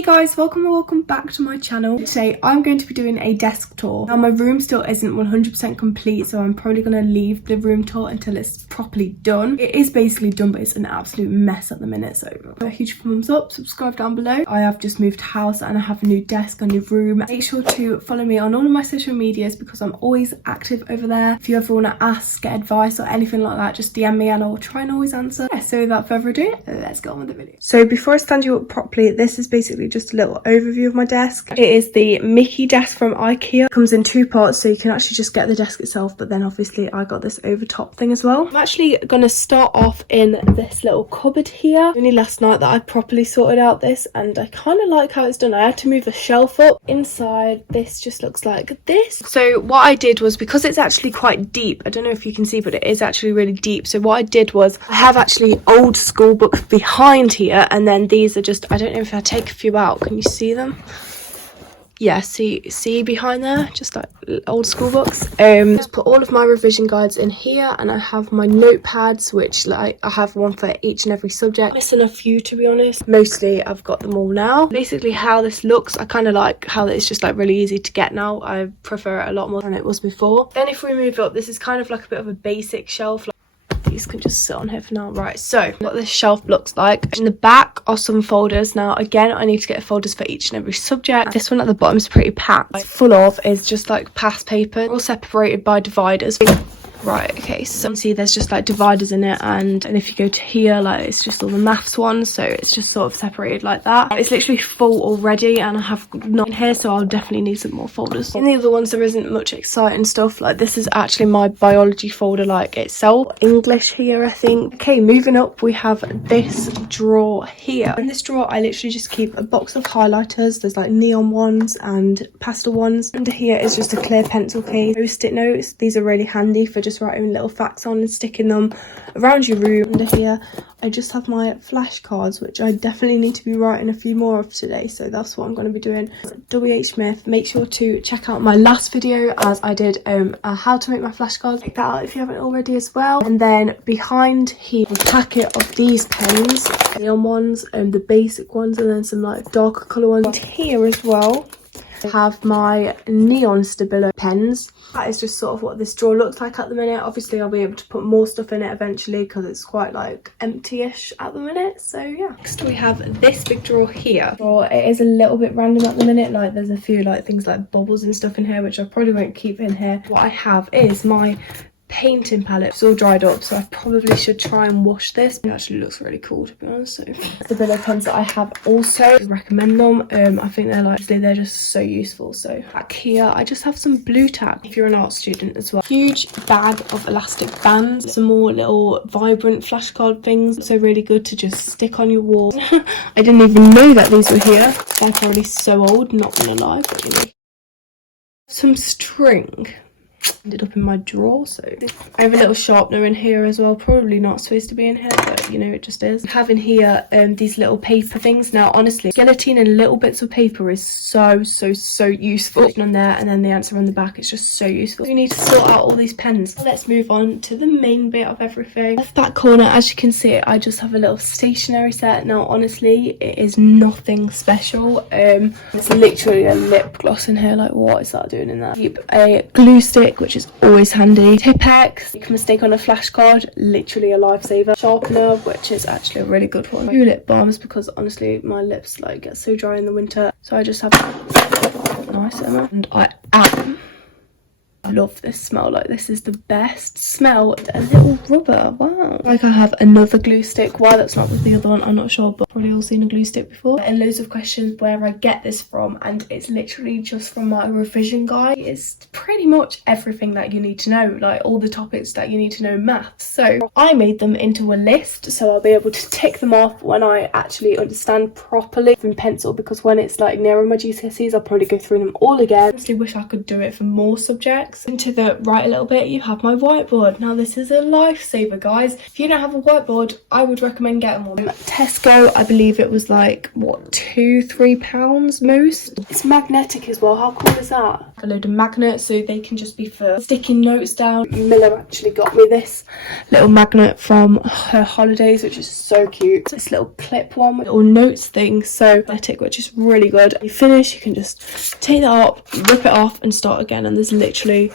Hey guys, welcome back to my channel. Today I'm going to be doing a desk tour. Now my room still isn't 100% complete, so I'm probably going to leave the room tour until it's properly done. It is basically done, but it's an absolute mess at the minute, so a huge thumbs up, subscribe down below. I have just moved house and I have a new desk, a new room. Make sure to follow me on all of my social medias because I'm always active over there. If you ever want to ask, get advice or anything like that, just DM me and I'll try and always answer. Yeah, so without further ado, let's get on with the video. So before I stand you up properly, this is basically just a little overview of my desk. It is the Mickey desk from IKEA. It comes in two parts, so you can actually just get the desk itself, but then obviously I got this over top thing as well. I'm actually gonna start off in this little cupboard here. Only last night that I properly sorted out this, and I kind of like how it's done. I had to move the shelf up. Inside this just looks like this. So what I did was, because it's actually quite deep, I don't know if you can see, but it is actually really deep. So what I did was, I have actually old school books behind here, and then these are just, I don't know if I take a few out, can you see them? Yeah, see behind there, just like old school books. Just put all of my revision guides in here, and I have my notepads, which like I have one for each and every subject. I'm missing a few, to be honest. Mostly I've got them all now. Basically how this looks, I kind of like how it's just like really easy to get now. I prefer it a lot more than it was before. Then if we move up, this is kind of like a bit of a basic shelf. These can just sit on here for now. Right, so what this shelf looks like. In the back are some folders. Now again, I need to get folders for each and every subject. This one at the bottom is pretty packed. Full of is just like past paper, all separated by dividers. Right, okay, so you can see there's just like dividers in it, and if you go to here, like it's just all the maths ones, so it's just sort of separated like that. It's literally full already, and I have not in here, so I'll definitely need some more folders. In the other ones there isn't much exciting stuff. Like this is actually my biology folder like itself. English here, I think. Okay, moving up, we have this drawer here. In this drawer I literally just keep a box of highlighters. There's like neon ones and pastel ones. Under here is just a clear pencil case. Post-it notes, these are really handy for just writing little facts on and sticking them around your room. Under here I just have my flashcards, which I definitely need to be writing a few more of today, so that's what I'm going to be doing. W.H. Smith. Make sure to check out my last video as I did how to make my flashcards. Check that out if you haven't already as well. And then behind here, a packet of these pens, neon ones and the basic ones, and then some like darker colour ones. And here as well I have my neon Stabilo pens. That is just sort of what this drawer looks like at the minute. Obviously I'll be able to put more stuff in it eventually because it's quite like empty-ish at the minute, so yeah. Next we have this big drawer here. It is a little bit random at the minute, like there's a few like things like bubbles and stuff in here which I probably won't keep in here. What I have is my painting palette. It's all dried up, so I probably should try and wash this. It actually looks really cool, to be honest. So the Billo pens that I have also, I recommend them. I think they're just so useful. So back here I just have some blue tack if you're an art student as well. Huge bag of elastic bands, some more little vibrant flashcard things, so really good to just stick on your wall. I didn't even know that these were here. They're probably so old, not gonna lie, but you know. Some string ended up in my drawer, so I have a little sharpener in here as well. Probably not supposed to be in here, but you know, it just is. I have in here these little paper things. Now honestly, guillotine and little bits of paper is so useful. On there, and then the answer on the back is just so useful. You need to sort out all these pens. Let's move on to the main bit of everything. Left back corner, as you can see, I just have a little stationery set. Now honestly, it is nothing special. It's literally a lip gloss in here. Like, what is that doing in there? Keep a glue stick, which is always handy. Tipp-Ex, make a mistake on a flashcard, literally a lifesaver. Sharpener, which is actually a really good one. 2 lip balms, because honestly my lips like get so dry in the winter, so I just have nice and I love this smell. Like, this is the best smell. A little rubber, wow. Like, I have another glue stick. Why that's not with the other one, I'm not sure, but probably all seen a glue stick before. And loads of questions where I get this from, and it's literally just from my revision guide. It's pretty much everything that you need to know, like all the topics that you need to know in maths. So I made them into a list, so I'll be able to tick them off when I actually understand properly in pencil, because when it's like nearer my GCSEs, I'll probably go through them all again. I honestly wish I could do it for more subjects. Into the right a little bit, you have my whiteboard. Now this is a lifesaver, guys. If you don't have a whiteboard, I would recommend getting one. Tesco, I believe it was like, what, £2-3 most. It's magnetic as well. How cool is that? a load of magnets so they can just be for sticking notes down. Miller actually got me this little magnet from her holidays, which is so cute. This little clip one with little notes thing, so magnetic, which is really good. When you finish, you can just take that up, rip it off and start again, and there's literally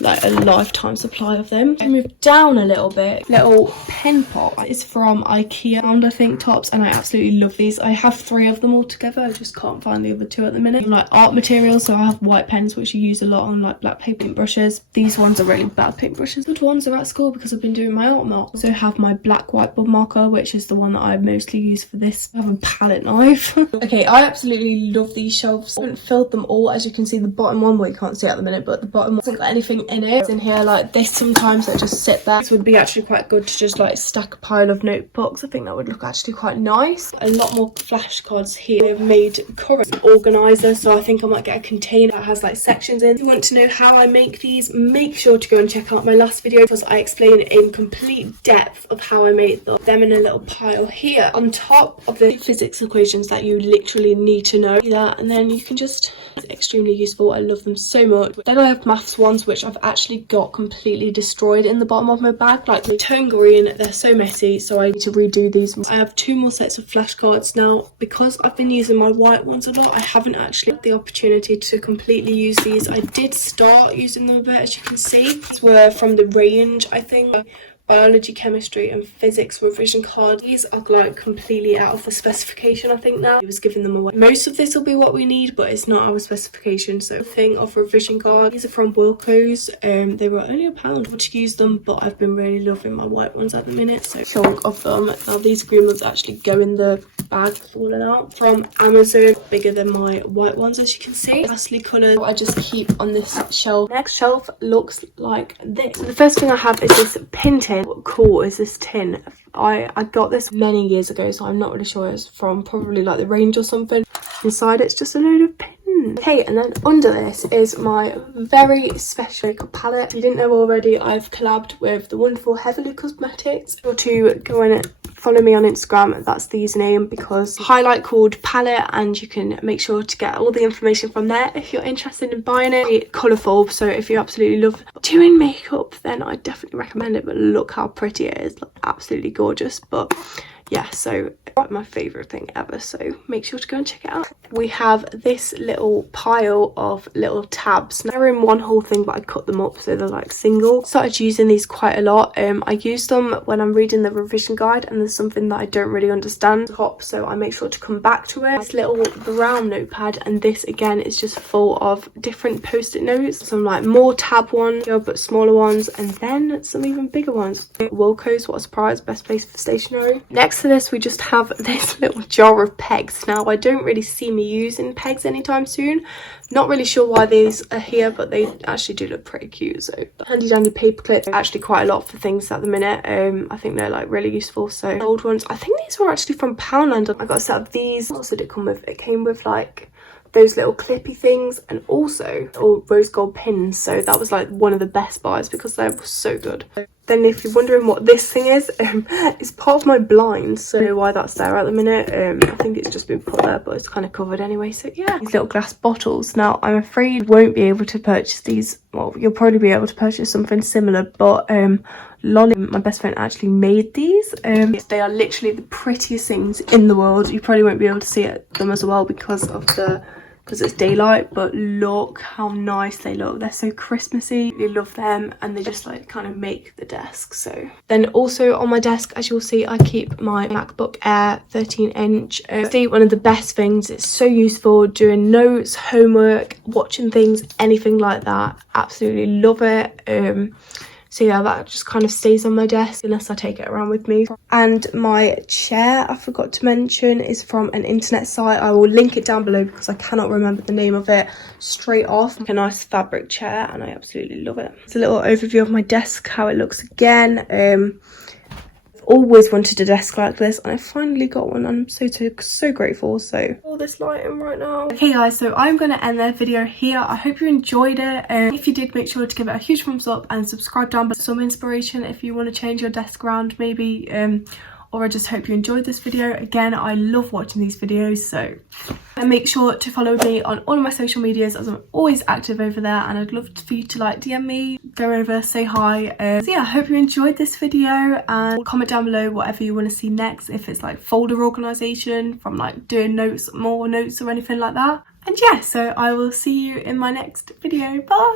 like a lifetime supply of them. I move down a little bit. Little pen pot. It's from IKEA, I think, tops, and I absolutely love these. I have 3 of them all together. I just can't find the other 2 at the minute. Like art materials, so I have white pens which you use a lot on like black paper paint brushes. These ones are really bad paint brushes. Good ones are at school because I've been doing my art mark. I also have my black whiteboard marker, which is the one that I mostly use for this. I have a palette knife. Okay, I absolutely love these shelves. I haven't filled them all. As you can see, the bottom one, well, you can't see it at the minute, but the bottom one hasn't got anything in it. It's in here like this sometimes, that just sit there. This would be actually quite good to just like stack a pile of notebooks. I think that would look actually quite nice. A lot more flashcards here. I've made current organizer, so I think I might get a container that has like sections in. If you want to know how I make these, make sure to go and check out my last video because I explain in complete depth of how I made them in a little pile here on top of the physics equations that you literally need to know. That, and then you can just, it's extremely useful. I love them so much. Then I have maths ones which I've actually got completely destroyed in the bottom of my bag, like they turn green. They're so messy, so I need to redo these. I have 2 more sets of flashcards now. Because I've been using my white ones a lot, I haven't actually had the opportunity to completely use these. I did start using them a bit, as you can see. These were from the range, I think. Biology, chemistry and physics revision cards. These are like completely out of the specification, I think now. He was giving them away. Most of this will be what we need, but it's not our specification. So thing of revision cards. These are from Wilco's. They were only £1 to use them, but I've been really loving my white ones at the minute. So chunk of them. Now these green ones actually go in the bag falling out. From Amazon, bigger than my white ones, as you can see. Pastel colours I just keep on this shelf. Next shelf looks like this. So the first thing I have is this pin tin. What cool is this tin? I got this many years ago, so I'm not really sure it's from, probably like the range or something. Inside it's just a load of pins. Okay, and then under this is my very special makeup palette. If you didn't know already, I've collabed with the wonderful Heavenly Cosmetics. Or to go in it, follow me on Instagram, that's the username, because highlight called palette, and you can make sure to get all the information from there if you're interested in buying it. It's colourful, so if you absolutely love doing makeup, then I definitely recommend it. But look how pretty it is, like, absolutely gorgeous. But yeah, so my favourite thing ever, so make sure to go and check it out. We have this little pile of little tabs. Now they're in one whole thing, but I cut them up so they're like single. Started using these quite a lot. I use them when I'm reading the revision guide and there's something that I don't really understand, so I make sure to come back to it. This little brown notepad, and this again is just full of different post-it notes. Some like more tab ones, but smaller ones, and then some even bigger ones. Wilco's, what a surprise, best place for stationery. Next to this we just have this little jar of pegs. Now I don't really see me using pegs anytime soon. Not really sure why these are here, but they actually do look pretty cute. So handy dandy paper clips, actually quite a lot for things at the minute. I think they're like really useful. So old ones, I think these were actually from Poundland. I got a set of these. What else did it come with? It came with like those little clippy things, and also all rose gold pins. So that was like one of the best buys because they were so good. Then if you're wondering what this thing is, it's part of my blinds, so I don't know why that's there at the minute. I think it's just been put there, but it's kind of covered anyway. So yeah, these little glass bottles. Now I'm afraid you won't be able to purchase these. Well, you'll probably be able to purchase something similar, but Lolly, my best friend, actually made these. They are literally the prettiest things in the world. You probably won't be able to see them as well because it's daylight, but look how nice they look. They're so Christmassy. I love them, and they just like kind of make the desk. So then also on my desk, as you'll see, I keep my MacBook Air 13-inch. One of the best things. It's so useful doing notes, homework, watching things, anything like that. Absolutely love it. So yeah, that just kind of stays on my desk unless I take it around with me. And my chair, I forgot to mention, is from an internet site. I will link it down below because I cannot remember the name of it straight off. A nice fabric chair, and I absolutely love it. It's a little overview of my desk, how it looks again. Always wanted a desk like this, and I finally got one. I'm so grateful. So all this lighting right now. Okay guys, so I'm going to end the video here. I hope you enjoyed it. If you did, make sure to give it a huge thumbs up and subscribe down below. Some inspiration if you want to change your desk around maybe, or I just hope you enjoyed this video. Again, I love watching these videos, so and make sure to follow me on all of my social medias as I'm always active over there, and I'd love for you to like DM me, go over, say hi. So yeah, I hope you enjoyed this video, and comment down below whatever you want to see next, if it's like folder organisation from like doing notes, more notes or anything like that. And yeah, so I will see you in my next video. Bye!